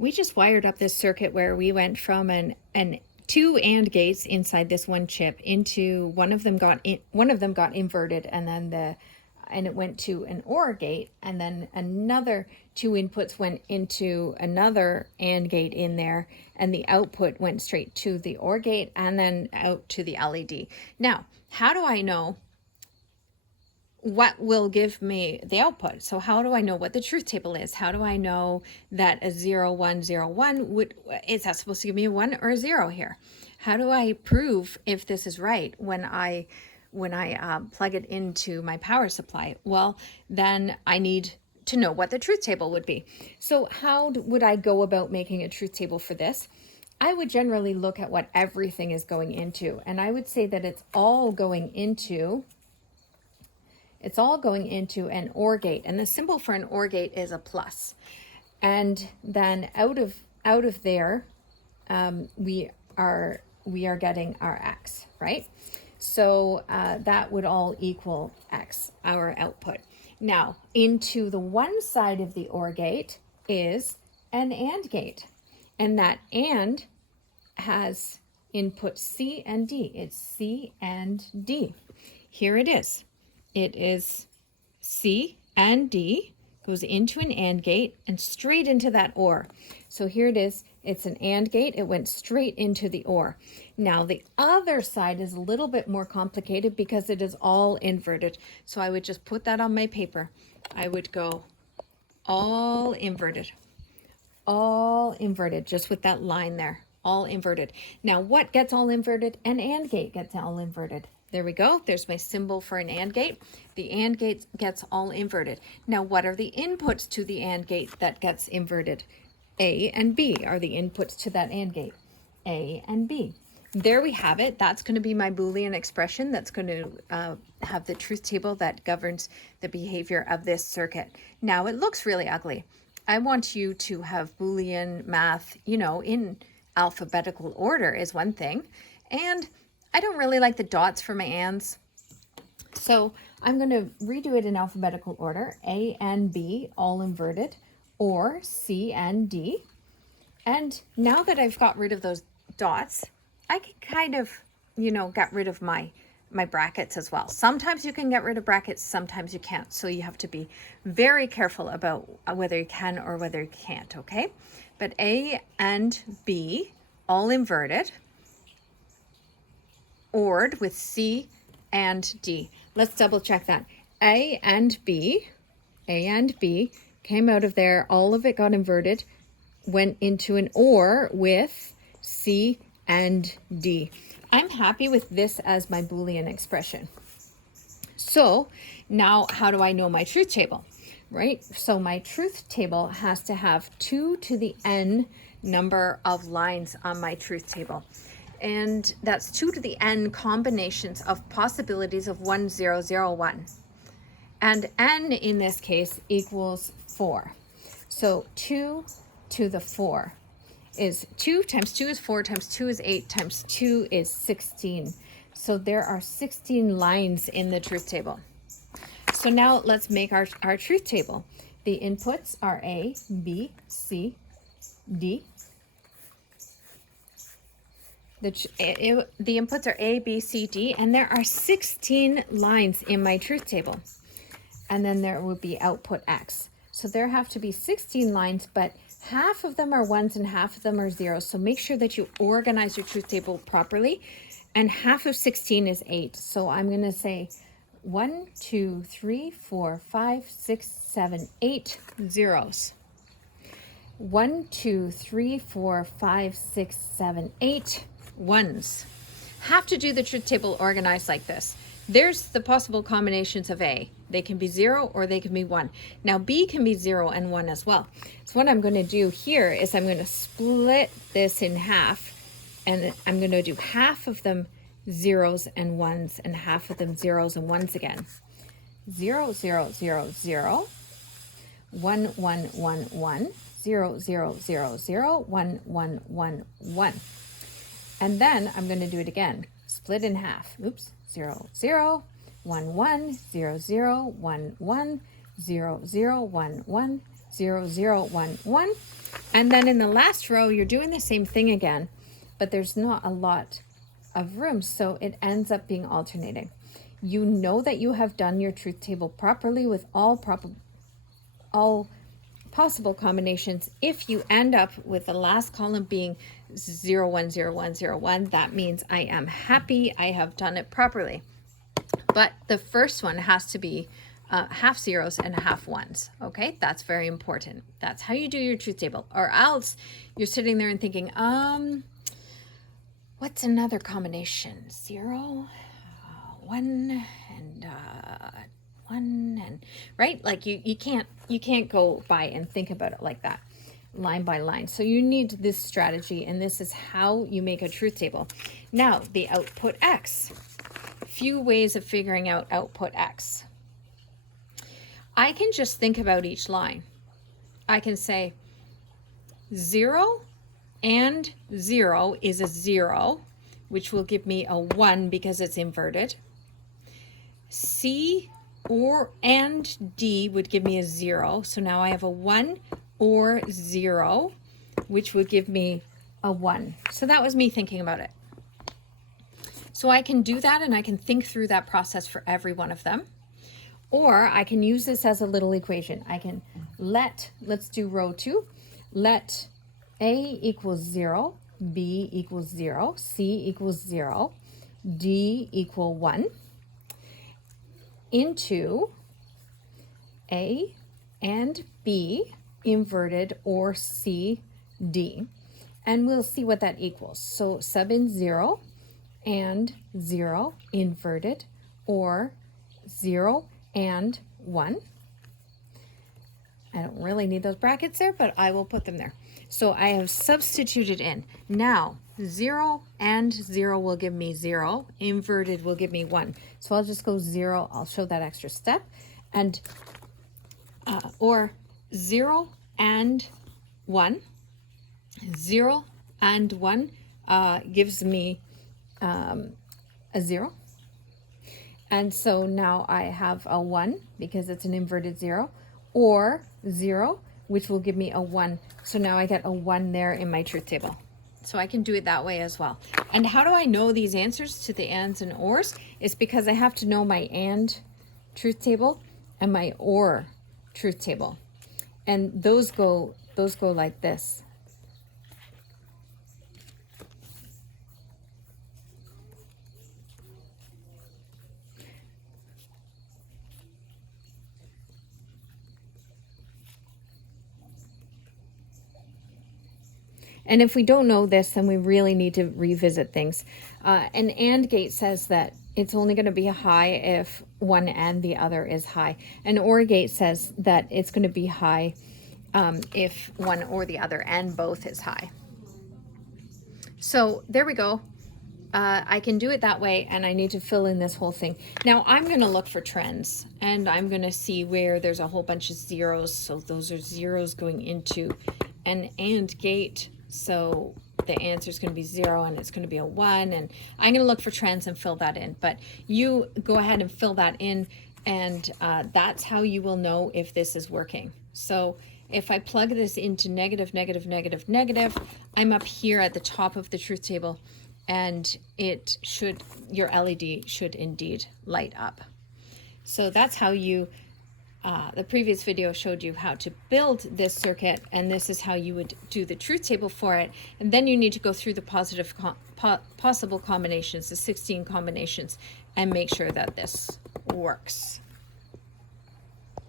We just wired up this circuit where we went from two AND gates inside this one chip into one of them got inverted, and then it went to an OR gate, and then another two inputs went into another AND gate in there, and the output went straight to the OR gate and then out to the LED. Now, how do I know what will give me the output? So how do I know what the truth table is? How do I know that a 0, 1, 0, 1 is that supposed to give me a 1 or a 0 here? How do I prove if this is right when I plug it into my power supply? Well, then I need to know what the truth table would be. So how would I go about making a truth table for this? I would generally look at what everything is going into, and I would say that it's all going into an OR gate, and the symbol for an OR gate is a plus. And then out of there, we are getting our X, right? So that would all equal X, our output. Now, into the one side of the OR gate is an AND gate, and that AND has input C and D. It's C and D. Here it is. It is C and D goes into an AND gate and straight into that OR. So here it is. It's an AND gate. It went straight into the OR. Now the other side is a little bit more complicated because it is all inverted. So I would just put that on my paper. I would go all inverted, just with that line there, all inverted. Now what gets all inverted? An AND gate gets all inverted. There we go. There's my symbol for an AND gate. The AND gate gets all inverted. Now, what are the inputs to the AND gate that gets inverted? A and B are the inputs to that AND gate. A and B. There we have it. That's going to be my Boolean expression. That's going to have the truth table that governs the behavior of this circuit. Now, it looks really ugly. I want you to have Boolean math, in alphabetical order is one thing. And I don't really like the dots for my ands. So I'm going to redo it in alphabetical order. A and B, all inverted, or C and D. And now that I've got rid of those dots, I can kind of, get rid of my brackets as well. Sometimes you can get rid of brackets, sometimes you can't. So you have to be very careful about whether you can or whether you can't, okay? But A and B, all inverted, ORed with C and D. Let's double check that. A and B came out of there. All of it got inverted, went into an OR with C and D. I'm happy with this as my Boolean expression. So now how do I know my truth table, right? So my truth table has to have 2 to the n number of lines on my truth table. And that's 2 to the n combinations of possibilities of 1, 0, 0, 1. And n in this case equals 4. So 2 to the 4 is 2 times 2 is 4 times 2 is 8 times 2 is 16. So there are 16 lines in the truth table. So now let's make our truth table. The inputs are A, B, C, D. The inputs are A, B, C, D, and there are 16 lines in my truth table. And then there would be output X. So there have to be 16 lines, but half of them are ones and half of them are zeros. So make sure that you organize your truth table properly. And half of 16 is 8. So I'm going to say 1, 2, 3, 4, 5, 6, 7, 8 zeros. 1, 2, 3, 4, 5, 6, 7, 8 ones. Have to do the truth table organized like this. There's the possible combinations of A. They can be 0 or they can be 1. Now B can be 0 and 1 as well. So what I'm going to do here is I'm going to split this in half, and I'm going to do half of them zeros and ones and half of them zeros and ones again. 0, 0, 0, 0, 1, 1, 1, 1, 0, 0, 0, 0, 1, 1, 1, 1. And then I'm going to do it again. Split in half. Oops. 0, 0, 1, 1, 0, 0, 1, 1, 0, 0, 1, 1, 0, 0, 1, 1. And then in the last row, you're doing the same thing again, but there's not a lot of room, so it ends up being alternating. You know that you have done your truth table properly with all possible combinations. If you end up with the last column being 0, 1, 0, 1, 0, 1, that means I am happy, I have done it properly. But the first one has to be half zeros and half ones. Okay, that's very important. That's how you do your truth table. Or else you're sitting there and thinking, what's another combination? 0, 1, and 1, and right? Like you can't go by and think about it like that, line by line. So you need this strategy, and this is how you make a truth table. Now the output X. Few ways of figuring out output X. I can just think about each line. I can say 0 and 0 is a 0, which will give me a 1 because it's inverted. C and D would give me a 0. So now I have a 1 or 0, which would give me a 1. So that was me thinking about it. So I can do that, and I can think through that process for every one of them. Or I can use this as a little equation. I can let's do row 2, let A equals 0, B equals 0, C equals 0, D equal 1, into A and B inverted or C, D. And we'll see what that equals. So sub in 0 and 0 inverted, or 0 and 1. I don't really need those brackets there, but I will put them there. So I have substituted in. Now 0 and 0 will give me 0, inverted will give me 1. So I'll just go 0, I'll show that extra step, and or 0 and 1. 0 and 1 gives me a 0. And so now I have a 1 because it's an inverted 0, or 0, which will give me a 1. So now I get a 1 there in my truth table. So I can do it that way as well. And how do I know these answers to the ands and ors? It's because I have to know my and truth table and my or truth table. And those go like this. And if we don't know this, then we really need to revisit things. An AND gate says that it's only going to be high if one and the other is high. An OR gate says that it's going to be high if one or the other and both is high. So there we go. I can do it that way, and I need to fill in this whole thing. Now I'm going to look for trends, and I'm going to see where there's a whole bunch of zeros. So those are zeros going into an AND gate. So the answer is going to be 0, and it's going to be a 1, and I'm going to look for trends and fill that in. But you go ahead and fill that in, and that's how you will know if this is working. So if I plug this into negative, negative, negative, negative, I'm up here at the top of the truth table, and it should, your LED should indeed light up. So that's how you, the previous video showed you how to build this circuit, and this is how you would do the truth table for it. And then you need to go through the possible combinations, the 16 combinations, and make sure that this works.